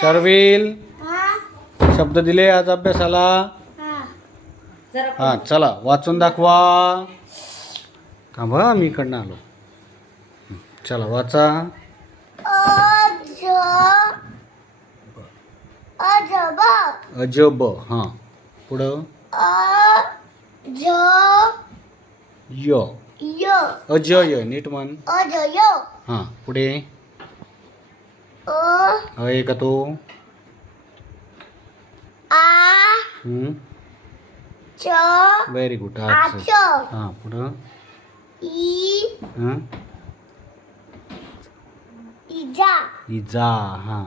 शर्विल शब्द दिले आज अभ्यासाला. हां चला वाचून दाखवा. थांबा मी इकडनं आलो. चला वाचा. अजब. हां पुढं य अजय. नीट म्हण. हां पुढे आहे का तो. Very good. हां पुढं इजा. हां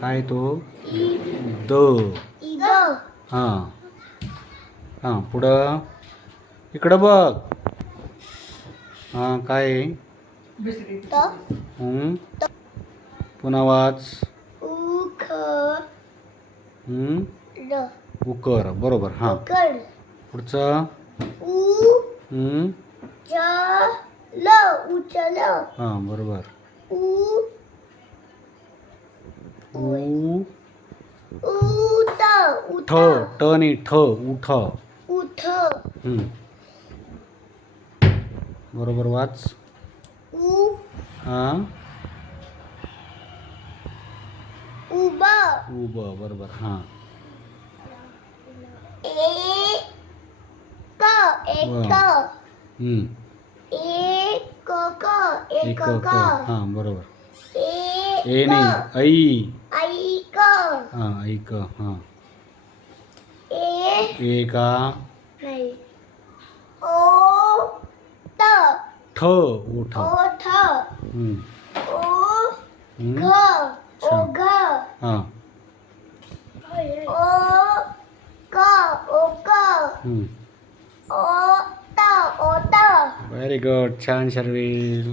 काय तो द. हां हां पुढं इकडं बघ. हां काय पुन्हा वाच. उकर. बरोबर. हां पुढचं हां बरोबर. ठ ट नाही ठ. उठ. बरोबर वाच. हां उब. बरोबर. हां एक. हां बरोबर. ए नाही ऐ. हां ऐक. हां ए का ठ. उठ. हां व्हेरी गुड. छान शर्विल.